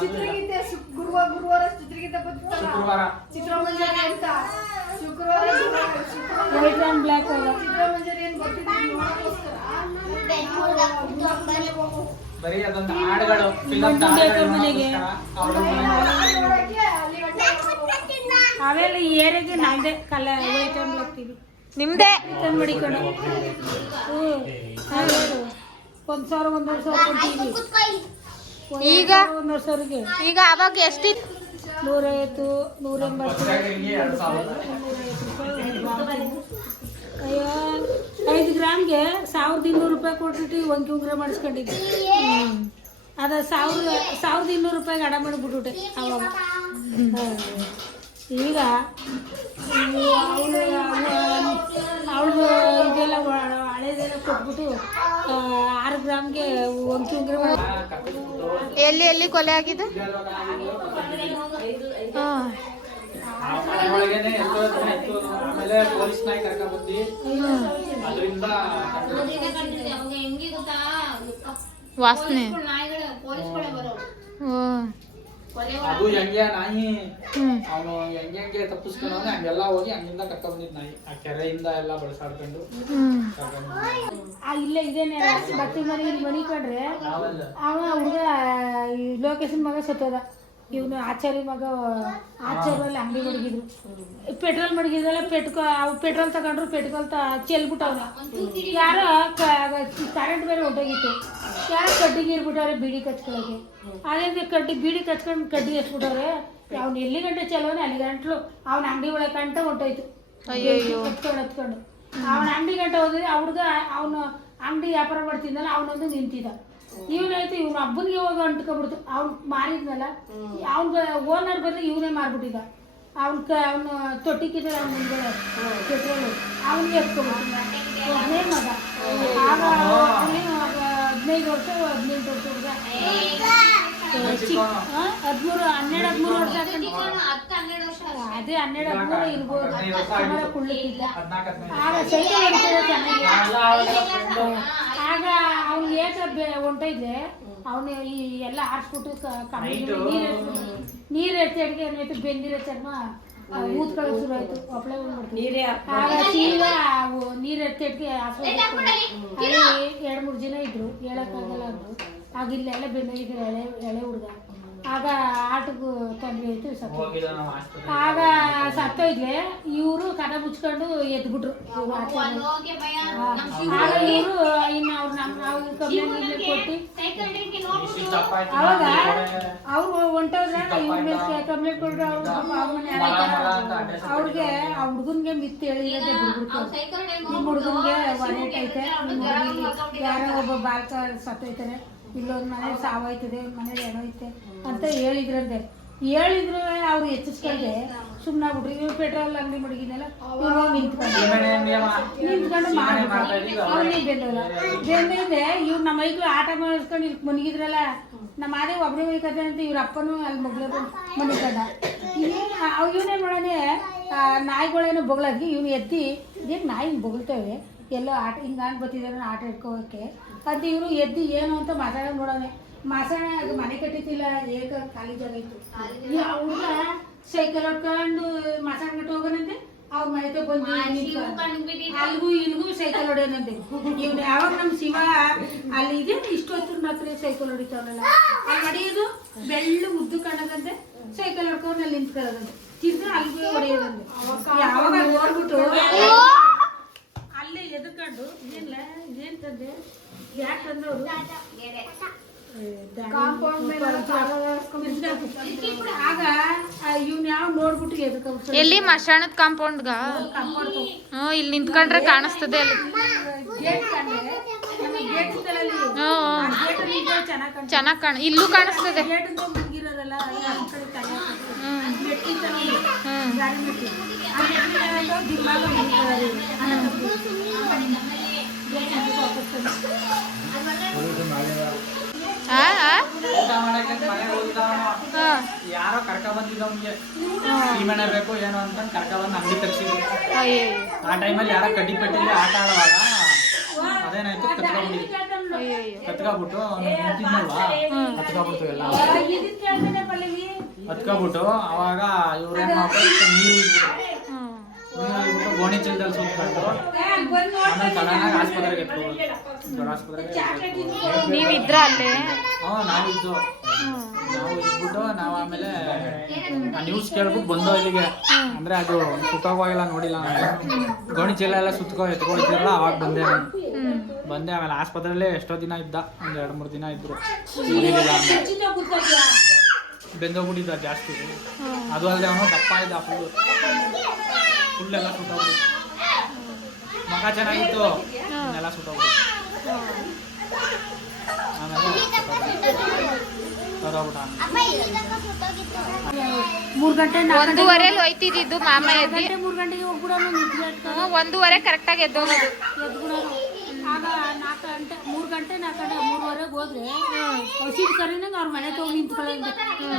ಚಿತ್ರಗೀತೆ ಗುರುವಾರ ಚಿತ್ರಗೀತೆ ಬರ್ತಿತ್ತಲ್ಲ ಶುಕ್ರವಾರ ಚಿತ್ರಮಂಜರಿ ಅಂತ ಶುಕ್ರವಾರ ವೈಟ್ ಆ್ಯಂಡ್ ಬ್ಲ್ಯಾಕ್ ಚಿತ್ರಮಂಜರಿ ಅಂತ ಬರ್ತಿದ್ವಿ ನೋಡೋಕ್ಕೋಸ್ಕರ ಬರೀ ಅದೊಂದು ಹಾಡುಗಳು ಫಿಲಂ ಅವೆಲ್ಲ ಈ ಏರಿಯಾಗೆ ನಮ್ದೇ ಕಲ ವೈಟ್ ಆ್ಯಂಡ್ ಬ್ಲ್ಯಾಕ್ ಟಿವಿ ನಿಮ್ದೇ ತಂದು ಮಡಿಕೊಂಡು $1,000 1,500 ಟಿವಿ ಈಗ 1,500 ಈಗ ಅವಾಗ ಎಷ್ಟಿತ್ತು 150 180 ಅಯ್ಯೋ 5 ಗ್ರಾಮ್ಗೆ $1,200 ಕೊಟ್ಬಿಟ್ಟು ಒಂಕಿ ಉಂಗ್ರೆ ಮಾಡಿಸ್ಕೊಂಡಿದ್ದೆ ಅದ 1,200 ಅಡ ಮಾಡಿಬಿಟ್ಬಿಟ್ಟೆ ಅವಾಗ ಈಗ ಅವಳು ಇದೆಲ್ಲ ಹಳೇದೆಲ್ಲ ಕೊಟ್ಬಿಟ್ಟು 6 ಗ್ರಾಮ್ಗೆ ಒಂಕಿ ಉಂಗ್ರೆ ಮಾಡಿ ಎಲ್ಲಿ ಕೊಲೆ ಆಗಿದ್ದು ಮನೆಯೊಳಗೇನೆ ಆಮೇಲೆ ಪೊಲೀಸ್ ನಾಯಿ ಕರ್ಕೊಂಡ್ ಬಂದಿ ಅದರಿಂದ ಹೆಂಗಿ ಗೊತ್ತಾ ವಾಸನೆ ನಾಯಿಗಳು ಪೊಲೀಸ್ಗಳೇ ಬರೋರು ಅದು ಹೆಂಗೆ ನಾಯಿ ಅವನು ಹೆಂಗೆ ತಪ್ಪಿಸ್ಕೊಂಡು ಹಂಗೆಲ್ಲ ಹೋಗಿ ಹಂಗಿಂದ ಕರ್ಕೊಂಡ್ ಬಂದಿದ್ ನಾಯಿ ಆ ಕೆರೆಯಿಂದ ಎಲ್ಲ ಬಳಸಾಡ್ಕೊಂಡು ಇಲ್ಲೇ ಇದೇನೆ ಬಟ್ಟೆ ಮನೆ ಇಲ್ಲಿ ಮನಿ ಕಂಡ್ರೆ ಅವ ಹುಡುಗ ಲೋಕೇಶನ್ ಮಗ ಸತ್ತೋದ ಇವನು ಆಚಾರ್ಯ ಮಗ ಆಚಾರ್ಯಲ್ಲಿ ಅಂಗಡಿ ಮಡಗಿದ್ರು, ಪೆಟ್ರೋಲ್ ಮಡಗಿದ್ರಲ್ಲ, ಅವು ಪೆಟ್ರೋಲ್ ತಗೊಂಡ್ರು, ಪೆಟ್ರೋಲ್ ಚೆಲ್ಬಿಟ್ಟವ್ನ. ಯಾರೋ ಕರೆಂಟ್ ಬೇರೆ ಹೊಂಟೋಗಿತ್ತು, ಯಾರೋ ಕಡ್ಡಿಗೆ ಇರ್ಬಿಟ್ಟವ್ರೆ ಬೀಡಿ ಕಚ್ಕೊಳಕ್ಕೆ. ಅದೇ ಬೀಡಿ ಕಚ್ಕೊಂಡು ಕಡ್ಡಿ ಹಚ್ಬಿಟ್ಟವ್ರೆ. ಅವ್ನು ಎಲ್ಲಿ ಗಂಟೆ ಚಲೋನೆ ಅಲ್ಲಿ ಗಂಟ್ಲು ಅವ್ನ ಅಂಗಡಿ ಒಳಗೆ ಗಂಟ ಹೊಂಟೋಯ್ತು ಹತ್ಕೊಂಡು. ಅವನ ಅಂಗಡಿ ಗಂಟೆ ಹೋದ್ರೆ ಹುಡ್ಗ ಅವನು ಅಂಗಡಿ ವ್ಯಾಪಾರ ಮಾಡ್ತಿದ್ದಲ್ಲ, ಅವನೊಂದು ನಿಂತಿದ್ದ. ಇವನಾಯ್ತು, ಇವ್ನ ಹಬ್ಬನಿಗೆ ಹೋಗಿ ಅಂಟ್ಕೊಬಿಡ್ತು. ಅವ್ನು ಮಾರಿದ್ನಲ್ಲ, ಅವ್ನ ಓನರ್ ಬಂದ್ರೆ ಇವನೇ ಮಾರ್ಬಿಟ್ಟಿದ್ದ. ಅವನು ತೊಟ್ಟಿಕ್ಕಿದ್ರೆ ಅವ್ನ ಮುಂದೆ ಪೆಟ್ರೋಲು ಅವನಿಗೆ ಎತ್ಕೊಬಿಡ್ತು. ಒಬ್ಬನೇ ಮಗ. ಆಗ ಅವನೇನು 15 ವರ್ಷ 18 ವರ್ಷ ಹುಡುಗ, 13 ವರ್ಷ ಅದೇ 12-13 ಇರ್ಬೋದು. ಸುಮಾರು ಕುಳ್ಳಿದ್ದ. ಆಗ ಸೈಕಲ್ ಹೊಡಿತಾರೆ ಚೆನ್ನಾಗಿ. ಆಗ ಅವ್ನು ಏಕೆ ಹೊಂಟೈತೆ, ಅವನು ಈ ಎಲ್ಲ ಆರಿಸ್ಬಿಟ್ಟು ನೀರು ಎಚ್ಚಡಿಗೆ ಏನಾಯ್ತು, ಬೆಂದಿರೋ ಚರ್ಮ ಊದ್ಕೊಳ್ಳೋಕೆ ಶುರು ಆಯ್ತು. ಒಪ್ಪಳೆ ಬಂದ್ಬಿಡ್ತು. ಆಗ ಸೀದಾ ನೀರು ಎಚ್ಚಡಿಗೆ ಅಲ್ಲಿ 2-3 ಜನ ಇದ್ರು, ಹೇಳಕ್ಕಾಗಲ್ಲ ಅಂದ್ರು. ಆಗ ಇಲ್ಲೆಲ್ಲ ಬೆಂದಿದ್ರು ಎಳೆ ಹುಡುಗ. ಆಗ ಆಟಕ್ಕೂ ತೊಂದರೆ ಆಯ್ತು, ಆಗ ಸತ್ತೋಯ್ಲೆ. ಇವರು ಕದ ಮುಚ್ಕೊಂಡು ಎದ್ಬಿಟ್ರು. ಆಗ ಇವರು ಇನ್ನು ಅವ್ರು ಕಂಪ್ಲೇಂಟ್ ಕೊಟ್ಟು ಅವಾಗ ಅವ್ರು ಹೊಂಟೋದ್ರೆ ಇವ್ರ ಮೇಲೆ ಕಂಪ್ಲೇಂಟ್ ಕೊಟ್ಟರು. ಅವ್ರಿಗೆ ಆ ಹುಡುಗನ್ಗೆ ಮಿತ್ ಹೇಳಿರೋದೇ ಬಿಡ್ಬಿಡ್ತಾರೆ. ನಿಮ್ಮ ಹುಡುಗನ್ಗೆ ಒರೇಟ್ ಐತೆ, ಯಾರೋ ಒಬ್ಬ ಬಾಲ್ಕ ಸತ್ತೋಯ್ತಾರೆ, ಇಲ್ಲೊಂದು ಮನೆ ಸಾವಾಯ್ತದೆ, ಒಂದು ಮನೇಲಿ ಏನೋ ಐತೆ ಅಂತ ಹೇಳಿದ್ರಂತೆ. ಹೇಳಿದ್ರು ಅವ್ರು ಹೆಚ್ಚಿಸ್ಕೊಂಡೆ ಸುಮ್ಮನೆ ಆಗ್ಬಿಟ್ರು. ಇವ್ರು ಪೆಟ್ರೋಲ್ ಅಂಗಡಿ ಮಡಗಿದ್ನಲ್ಲ, ಇವ್ರು ನಿಂತ್ಕೊಂಡು ಮಾಡ್ಬಿಟ್ಟು ಅವ್ರಿಗೆ ಬೆಂದಿದೆ. ಇವ್ರು ನಮ್ಮ ಮೈಗಳು ಆಟ ಮಾಡಿಸ್ಕೊಂಡು ಇಲ್ಲಿ ಮನಗಿದ್ರಲ್ಲ, ನಮ್ಮ ಅದೇ ಒಬ್ಬರೇ ಹೋಯ್ಕತೆ ಅಂತ ಇವ್ರ ಅಪ್ಪನೂ ಅಲ್ಲಿ ಮಗ್ಳು ಮನಿಕಂಡ. ಇವನೇ ಮಾಡೋಣ ನಾಯಿಗಳೇನೋ ಬೊಗಳಾಗಿ ಇವನು ಎದ್ದಿ ಇದೇನು ನಾಯಿ ಬೊಗಳ್ತೇವೆ, ಎಲ್ಲೋ ಆಟ ಹಿಂಗಾಗಿ ಬರ್ತಿದ್ದಾರೆ ಆಟ ಇಟ್ಕೋಕ್ಕೆ ಅಂತ. ಇವರು ಎದ್ದು ಏನು ಅಂತ ಮಾತಾಡೋದು ನೋಡೋಣ. ಮಾಸಾಣ ಅದು ಮನೆ ಕಟ್ಟಿತಿಲ್ಲ, ಏಕ ಖಾಲಿ ಜಾಗ ಇತ್ತು. ಹುಡುಗ ಸೈಕಲ್ ಹೊಡ್ಕೊಂಡು ಮಾಸಾಣ ಕಟ್ಟು ಹೋಗೋಣಂತೆ. ಅವ್ರ ಮನೆಗೆ ಬಂದು ಅಲ್ಗೂ ಇಲ್ಗೂ ಸೈಕಲ್ ಹೊಡೆಯೋಣಂತೆ. ಇವ್ನು ಯಾವಾಗ ನಮ್ಮ ಶಿವ ಅಲ್ಲಿ ಇದೆ ಇಷ್ಟೊತ್ತು ಮಾತ್ರ ಸೈಕಲ್ ಹೊಡಿತಾವನಲ್ಲ, ಅಲ್ಲಿ ಹೊಡೆಯೋದು ಬೆಳ್ಳು ಉದ್ದು ಕಾಣೋದಂತೆ. ಸೈಕಲ್ ಹೊಡ್ಕೊಂಡು ಅಲ್ಲಿ ನಿಂತ್ಕೊಳ್ಳೋದಂತೆ, ತಿರ್ಗ ಅಲ್ಗೂ ಹೊಡೆಯೋದಂತೆ. ಯಾವಾಗ ನೋಡ್ಬಿಟ್ಟು ಅಲ್ಲೇ ಎದ್ಕೊಂಡು ಏನಿಲ್ಲ ಇದೇನು ತಂದೆ ಯಾಕಂದವ್ರು ಆಗ ಇವ್ನ ಯಾವ ನೋಡ್ಬಿಟ್ಟು ಎದ್ಕೊಂಡು ಎಲ್ಲಿ ಮಶಾಣದ ಕಾಂಪೌಂಡ್ಗ ಇಲ್ಲಿ ನಿಂತ್ಕೊಂಡ್ರೆ ಕಾಣಿಸ್ತದೆ ಅಲ್ಲಿ. ಚೆನ್ನಾಗಿ ಕಾಣ ಇಲ್ಲೂ ಕಾಣಿಸ್ತದೆ. ಯಾರೋ ಕರ್ಕ ಬಂದಿದ್ದ ಅವ್ನಿಗೆ ಸೀಮೆಣ್ಣೆ ಬೇಕು ಏನೋ ಅಂತ ಕರ್ಕ ಬಂದು ಅಂಗಡಿ ತರಿಸಿದ್ರು. ಆ ಟೈಮಲ್ಲಿ ಯಾರೋ ಕಡ್ಡಿ ಪೆಟ್ಟಿಗೆ ಆಟ ಆಡುವಾಗ ಅದೇನಾಯ್ತು, ಕತ್ಕೊಬಿಟ್ಟು ನಿಂತಿದ್ನಲ್ವಾ, ಹತ್ಕೊಬಿಡ್ತು ಎಲ್ಲ ಹತ್ಕೊಬಿಟ್ಟು. ಅವಾಗ ಇವ್ರೇನ್ ಮಾಡ್ಬಿಟ್ಟು ನೀರು ಇಟ್ಬಿಟ್ಟು ಗೋಣಿ ಚೀಲದಲ್ಲಿ ಸುತ್ಕೊಂಡು ಆಮೇಲೆ ಸಡನ್ನಾಗಿ ಆಸ್ಪತ್ರೆಗೆ ನೀವಿದ್ರ ಅಲ್ಲೇ? ನಾವಿದ್ದು ನಾವು ಇದ್ಬಿಟ್ಟು ನಾವು ಆಮೇಲೆ ನ್ಯೂಸ್ ಕೇಳ್ಬಿಟ್ಟು ಬಂದೋ ಇಲ್ಲಿಗೆ. ಅಂದ್ರೆ ಅದು ಸುತ್ತೋಗಿಲ್ಲ, ನೋಡಿಲ್ಲ. ಗೋಣಿ ಚೀಲ ಎಲ್ಲ ಎತ್ಕೊಳ್ತಿರಲ್ಲ, ಅವಾಗ ಬಂದೆ. ಆಮೇಲೆ ಆಸ್ಪತ್ರೆಯಲ್ಲೇ ಎಷ್ಟೋ ದಿನ ಇದ್ದ, ಒಂದು 2-3 ದಿನ ಇದ್ರು. ಬೆಂದೋಗ್ಬಿಟ್ಟಿದ್ದ ಜಾಸ್ತಿ. ಅದು ಅಲ್ಲದೆ ಅವನು ದಪ್ಪ ಇದ್ದ, ಫುಲ್ ಎಲ್ಲ ಸುತ್ತೋಗ್ಬಿಟ್ಟು. ಮಗ ಚೆನ್ನಾಗಿತ್ತು, ಎಲ್ಲ ಸುತ್ತೋಗ್ಬಿಟ್ಟು. ಆಮೇಲೆ 3 ಗಂಟೆ 1:15 ಹೋಯ್ತಿದ್ದು ಮಾಮ ಎದ್ದಿ 3 ಗಂಟೆಗೆ ಹೋಗ್ಬಿಡೋಣ. 1:15 ಕರೆಕ್ಟಾಗಿ ಎದ್ದೋಗೋದು. ಆಗ 4 ಗಂಟೆ 3 ಗಂಟೆ 4 ಗಂಟೆ 3:15 ಹೋದ್ರೆ ಹಸಿದ ಕರಿನಂಗೆ ಅವ್ರ ಮನೆ ತಗೊಂಡು ನಿಂತ್ಕೊಳ್ಳೋದು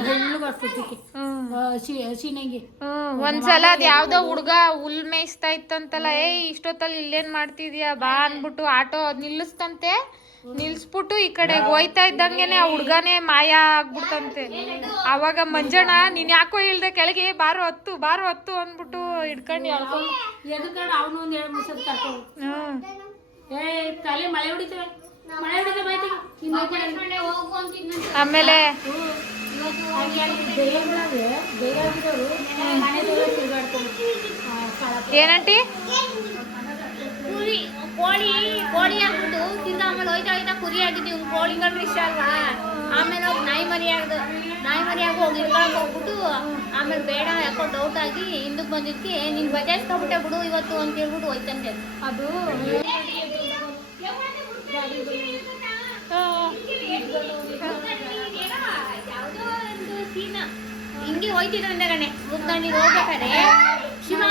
ಬೆಳ್ಳಗೆ ಅಷ್ಟೊತ್ತಿಗೆ ಹಸಿನಂಗೆ. ಒಂದ್ಸಲ ಅದ್ ಯಾವ್ದೋ ಹುಡ್ಗ ಹುಲ್ ಮೇಯಿಸ್ತಾ ಇತ್ತಂತಲ್ಲ, ಇಷ್ಟೊತ್ತಲ್ಲಿ ಇಲ್ಲೇನ್ ಮಾಡ್ತಿದ್ಯಾ ಬಾ ಅನ್ಬಿಟ್ಟು ಆಟೋ ನಿಲ್ಲಿಸ್ತಂತೆ. ನಿಲ್ಸ್ಬಿಟ್ಟು ಈ ಕಡೆ ಹೋಯ್ತಾ ಇದ್ದಂಗೆನೆ ಆ ಹುಡ್ಗನೇ ಮಾಯ ಆಗ್ಬಿಡ್ತಂತೆ. ಅವಾಗ ಮಂಜಣ್ಣ ನೀನ್ ಯಾಕೋ ಇಲ್ದೆ ಕೆಳಗೆ ಬಾರೋ ಹತ್ತು ಅಂದ್ಬಿಟ್ಟು ಹಿಡ್ಕೊಂಡು ಎದ್ಕೊಂಡು ಅವನು 1-2 ಮೂರು ಸತಿ ಕರ್ಕೊಂಡು ತಲೆ ಮಳೆ ಹೊಡಿತವೆ. ಹೋಗು ಅಂತಿದ್ನಂತೆ. ಆಮೇಲೆ ಹಾಗೆ ಅಲ್ಲಿ ದೆಯ್ಯಗಳಾಗೆ ದೆಯ್ಯಾಗಿರೋರು ಮನೆ ದೇವ್ರು ತಿರ್ಗಾಡ್ಕೊಂಡು ಏನಂಟಿ ಕುರಿ ಕೋಳಿ ಆಗ್ಬಿಟ್ಟು ತಿರ್ಗಾ ಆಮೇಲೆ ಹೋಯ್ತಾ ಕುರಿ ಆಗಿದ್ದೀವಿ ಕೋಳಿಗಳು ಇಷ್ಟ ಅಲ್ವಾ. ಆಮೇಲೆ ಹೋಗಿ ನಾಯಿ ಮರಿ ಆಗಿ ಹೋಗಿ ಇಳ್ಕೊಳಕ್ ಹೋಗ್ಬಿಟ್ಟು ಆಮೇಲೆ ಬೇಡ ಯಾಕೋ ಡೌಟ್ ಆಗಿ ಹಿಂದಕ್ಕೆ ಬಂದಿದ್ದಕ್ಕೆ ನೀನ್ ಬಜಾಯಿಸ್ಕೊಬಿಟ್ಟೆ ಬಿಡು ಇವತ್ತು ಅಂತ ಹೇಳ್ಬಿಟ್ಟು ಹೋಯ್ತಂತೆ. ಅದು ಯಾವುದೋ ಒಂದು ಸೀನ ಹಿಂಗೆ ಹೋಯ್ತಿದ್ರಂತೆ ಕಣೆ. ಮುದ್ದಂಡಿಗೆ ಹೋಗ್ಬೇಕಾರೆ ಶಿವ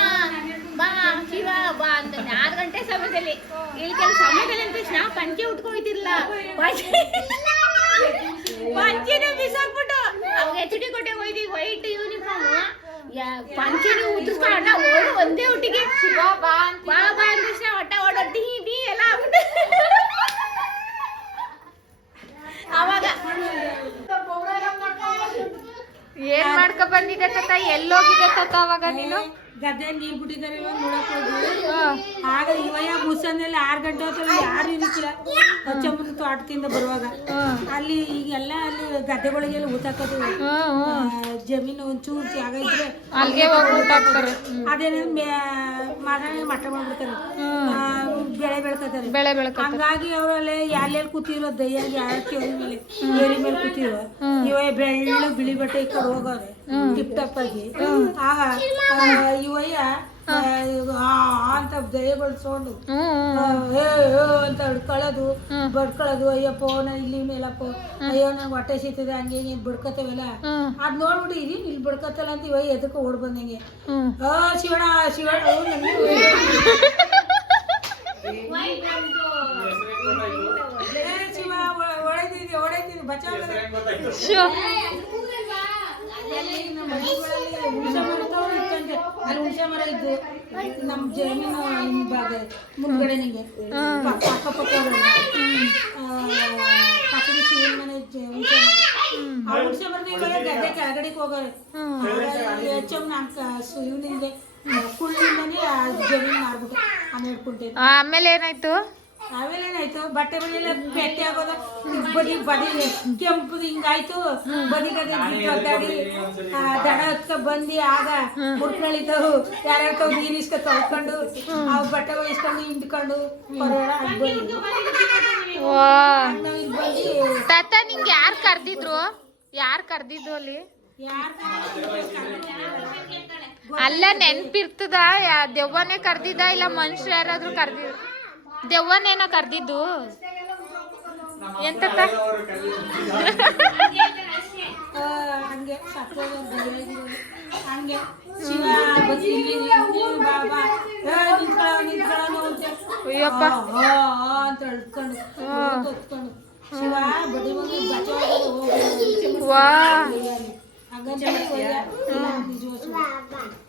ಬಾ ಅಂತ 6 ಗಂಟೆ ಸಮಯದಲ್ಲಿ ಇಳ್ಕೆಲ್ಲ ಸಮಯದಲ್ಲಿ ಅಂತ ತಕ್ಷಣ ಪಂಚೆ ಉಟ್ಕೊಯ್ತಿರ್ಲಿಲ್ಲ. ಪಂಚೆನ ಬಿಸಾಕ್ಬಿಟ್ಟು ಅವಾಗ HD ಕೊಟ್ಟೆ ಹೋಯ್ದಿ ವೈಟ್ ಯೂನಿಫಾರ್ಮ್ ಪಂಚೆನ ಉತ್ತಿಸ್ಕೊಂಡ ಓಡು ಒಂದೇ ಒಟ್ಟಿಗೆ ಶಿವ ಬಾ ಅಂದ ತಕ್ಷಣ ಹೊಟ್ಟೆ ಓಡೋಟಿ ಎಲ್ಲ ಆಗ್ಬಿಟ್ಟು ಅವಾಗ ಏನ್ ಮಾಡ್ಕೊ ಬಂದಿದೆ ತಾತ ಎಲ್ಲೋಗಿದೆ ತಾತ ಅವಾಗ ನೀನು ಗದ್ದೆ ನೀರ್ ಬಿಟ್ಟಿದ್ದಾರೆ ನೋಡಕ್ ಹೋದ್ವಿ. ಆಗ ಇವಯ್ಯ ಮುಸಂದಲ್ಲಿ 6 ಗಂಟೆ ಹೊತ್ತಲ್ಲಿ ಯಾರು ಇರಕ್ಕಿಲ್ಲ. ಅಚ್ಚಮ್ಮನ ತೋಟದಿಂದ ಬರುವಾಗ ಅಲ್ಲಿ ಈಗೆಲ್ಲ ಅಲ್ಲಿ ಗದ್ದೆಗಳಿಗೆಲ್ಲ ಊಟ ಹಾಕೋದು. ಜಮೀನು ಒಂಚೂರು ಜಾಗ ಇದ್ರೆ ಅಲ್ಲಿಗೆ ಹೋಗಿ ಊಟ ಹಾಕ್ತಾರೆ. ಅದೇನ ಮಠ ಮಾಡ್ಬಿಡ್ತಾರೆ, ಬೆಳೆ ಬೆಳ್ಕೊತಾರೆ. ಹಂಗಾಗಿ ಅವರಲ್ಲಿ ಎಲ್ಲೆಲ್ಲಿ ಕೂತಿರೋ ದಯ್ಯಾಗಿ ಆಳ್ತಿವ್ರ ಮೇಲೆ ಏರಿ ಮೇಲೆ ಕೂತಿರೋ ಇವ ಬೆಳ್ಳ ಬಿಳಿ ಬಟ್ಟೆ ಈ ಕಡೆ ಹೋಗವ್ರೆ ಟಿಪ್ ಟಾಪ್ ಆಗಿ. ಆಗ ಇವಯ್ಯ ಅಂತ ದಯಗಳು ಸೌಂಡು ಅಂತ ಹಿಡ್ಕೊಳ್ಳೋದು ಬಡ್ಕೊಳ್ಳೋದು. ಅಯ್ಯಪ್ಪ ನಾ ಇಲ್ಲಿ ಮೇಲಪ್ಪ ಅಯ್ಯೋ ನಂಗೆ ಹೊಟ್ಟೆ ಸಿಗ್ತದೆ ಹಂಗೆ ಹಿಂಗೆ ಬಡ್ಕತ್ತೇವಲ್ಲ. ಅದ್ ನೋಡ್ಬಿಟ್ಟು ಇಲ್ಲಿ ಬಡ್ಕತ್ತಲ್ಲ ಅಂತ ಇವಯ್ಯ ಎದಕ್ಕೆ ಓಡ್ ಬಂದಂಗೆ ಶಿವಣ್ಣ ಶಿವ ಹೊಡೆದಿದ್ದೀನಿ ಬಚಾವ್ ಹುಣಸೆ ಮರ ಇತ್ತಂತೆ. ಅಲ್ಲಿ ಹುಣಸೆ ಮರ ಇದ್ದು ನಮ್ಮ ಜಮೀನು ಹಿಂಭಾಗ ಮುಂದ್ಗಡೆ ನಿಂಗೆ ಅಕ್ಕಪಕ್ಕ ಪಕ್ಕದ ಶಿವನ ಮನೆ ಹುಣಸೆ ಮರ. ಆ ಹುಣಸೆ ಮರದ ಇವಾಗ ಗದ್ದೆ ಕೆಳಗಡೆಗೆ ಹೋಗೋರು ಹೆಚ್ಚಮ್ಮ ಇವನಿಂದೆ ಕುಳ್ಳಿಂದನೇ ಜಮೀನು ಮಾರ್ಬಿಟ್ಟು 12 ಕುಂಟೆ. ಆಮೇಲೆ ಏನಾಯ್ತು? ಆಮೇಲೆ ಏನಾಯ್ತು ಬಟ್ಟೆ ಬದಿಯೆಲ್ಲ ಭೇಟಿ ಆಗೋದು. ಬದಿ ಕೆಂಪುದು ಹಿಂಗಾಯ್ತು. ಬದಿಗದೆ ಒದ್ದಾಡಿ ದಡ ಹತ್ಕ ಬಂದು ಆಗ ಮುಟ್ಗಳಿದ್ದವು ಯಾರ್ಯಾರ ತಾವ್ ನೀರು ಇಸ್ಕ ತೊಳ್ಕೊಂಡು ಅವ್ ಬಟ್ಟೆಗಳು ಇಸ್ಕೊಂಡು ಹಿಂಡ್ಕೊಂಡು ತಾತ ನಿಂಗೆ ಯಾರು ಕರ್ದಿದ್ರು ಅಲ್ಲಿ? ಅಲ್ಲ ನೆನ್ಪಿರ್ತದ ದೆವ್ವನೇ ಕರ್ದಿದ್ದ ಇಲ್ಲ ಮನುಷ್ಯರು ಯಾರಾದ್ರೂ ಕರ್ದಿದ್ರು? ದೆವ್ವನೇನ ಕರ್ದಿದ್ದು ಎಂತ ಹಂಗೆ ಹಂಗೆ ಶಿವ ಬಾಬಾ ಅಯ್ಯಪ್ಪ ಅಂತ ಹೇಳ್ಕೊಂಡು ಹೊತ್ಕೊಂಡು ಶಿವ ಬಡಿ ಮಗಿ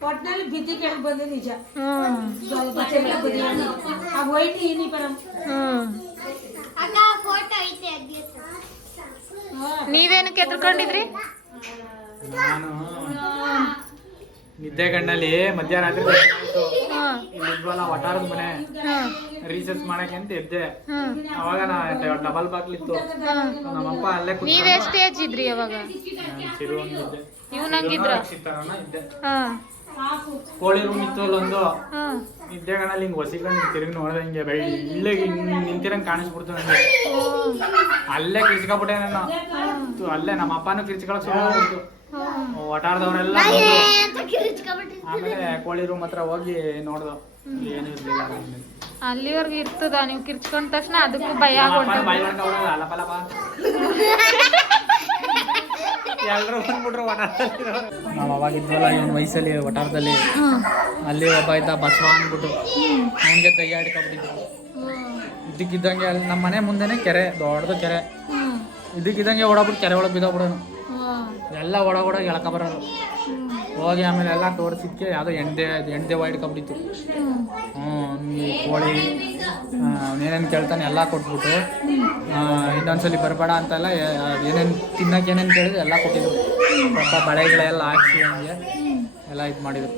ಒಟ್ಟಿನಲ್ಲಿ ಬಿದ್ದಿ ಕೆಳಗೆ ಬಂದೆ ನಿಜ. ಆ ವೈಟ್ ಯೂನಿಫಾರ್ಮ್ ನೀವೇನಕ್ಕೆ ಎದ್ಕೊಂಡಿದ್ರಿ? ನಿದ್ದೆ ಗಣ್ಣಲ್ಲಿ ಮಧ್ಯರಾತ್ರಿ ಇಲ್ಲಿದ್ವಲ್ಲ ವಟಾರದ ಮನೆ ರೀಸರ್ಚ್ ಮಾಡಕ್ಕೆ ಅಂತ ಎದ್ದೆ. ಅವಾಗ ಡಬಲ್ ಬಾಗ್ಲಿತ್ತು. ನಮ್ಮಪ್ಪ ಅಲ್ಲೇ ನೀವೆಷ್ಟು ಏಜ್ ಇದ್ರಿ ಅವಾಗ? ಇವನಂಗಿದ್ರ ಇದ್ದೆ. ಕೋಳಿ ರೂಮ್ ಇತ್ತು ಅಲ್ಲೊಂದು. ನಿದ್ದೆ ಗಣ್ಣಲ್ಲಿ ಹಿಂಗ್ ಹೊಸಿಕೊಂಡು ತಿರುಗಿ ನೋಡ್ದೆ ಹಿಂಗೆ ಇಲ್ಲೇ ನಿಂತಿರಂಗ್ ಕಾಣಿಸ್ಬಿಡ್ತು ನನಗೆ. ಅಲ್ಲೇ ಕಿರ್ಚ್ಕೊಬಿಟ್ಟೆ ನಾನು. ಅಲ್ಲೇ ನಮ್ಮ ಅಪ್ಪನೂ ಕಿರ್ಚ್ಕೊಳಕ್ ಶುರು ಒಟಾರದವ್ರೆಲ್ಲ. ಆಮೇಲೆ ಕೋಳಿ ರೂಮ್ ಹತ್ರ ಹೋಗಿ ನೋಡ್ದು ಏನು ಇರ್ಲಿಲ್ಲ. ಅಲ್ಲಿವರೆಗೂ ಇರ್ತದ ನೀವು ಕಿರ್ಚ್ಕೊಂಡ ತಕ್ಷಣ ಅದಕ್ಕೂ ಭಯ ಅಲ್ಲಪಲ್ಲಪ್ಪ ಎಲ್ರು ಬಂದ್ಬಿಟ್ರು ಒಟಾರದಲ್ಲಿ. ನಾವು ಅವಾಗ ಇದ್ವಲ್ಲ ಇವನ್ ವಯಸ್ಸಲ್ಲಿ ಒಟಾರದಲ್ಲಿ. ಅಲ್ಲಿ ಒಬ್ಬ ಇದ್ದ ಬಸವ ಅಂದ್ಬಿಟ್ಟು ಅವನಿಗೆ ದಯ್ಯ ಹಿಡ್ಕೊಬಿಟ್ಟಿದ್ರು. ಇದಕ್ಕಿದ್ದಂಗೆ ಅಲ್ಲಿ ನಮ್ಮ ಮನೆ ಮುಂದೆನೆ ಕೆರೆ, ದೊಡ್ಡದು ಕೆರೆ. ಇದಕ್ಕಿದ್ದಂಗೆ ಓಡಾಬಿಟ್ಟು ಕೆರೆ ಒಳಗೆ ಬಿದ್ದೋಗ್ಬಿಡೋನು. ಎಲ್ಲ ಒಳಗೊಳಗೆ ಎಳ್ಕೊಬರೋರು. ಹೋಗಿ ಆಮೇಲೆ ಎಲ್ಲ ತೋರಿಸಿದ್ಕೆ ಯಾವುದೋ ಎಣ್ಣೆ ಹಿಡ್ಕೊಬಿಟ್ಟಿತ್ತು. ಕೋಳಿ ಏನೇನು ಕೇಳ್ತಾನೆ ಎಲ್ಲ ಕೊಟ್ಬಿಟ್ಟು ಇನ್ನೊಂದ್ಸಲಿ ಬರಬೇಡ ಅಂತೆಲ್ಲ ಏನೇನು ತಿನ್ನಕ್ಕೆ ಏನೇನು ಕೇಳಿದ್ರು ಎಲ್ಲ ಕೊಟ್ಟಿದ್ರು. ಪಾಪ ಬಳೆಗಳೆಲ್ಲ ಹಾಕ್ಸಿ ಹಂಗೆ ಎಲ್ಲ ಇದು ಮಾಡಿದ್ರು.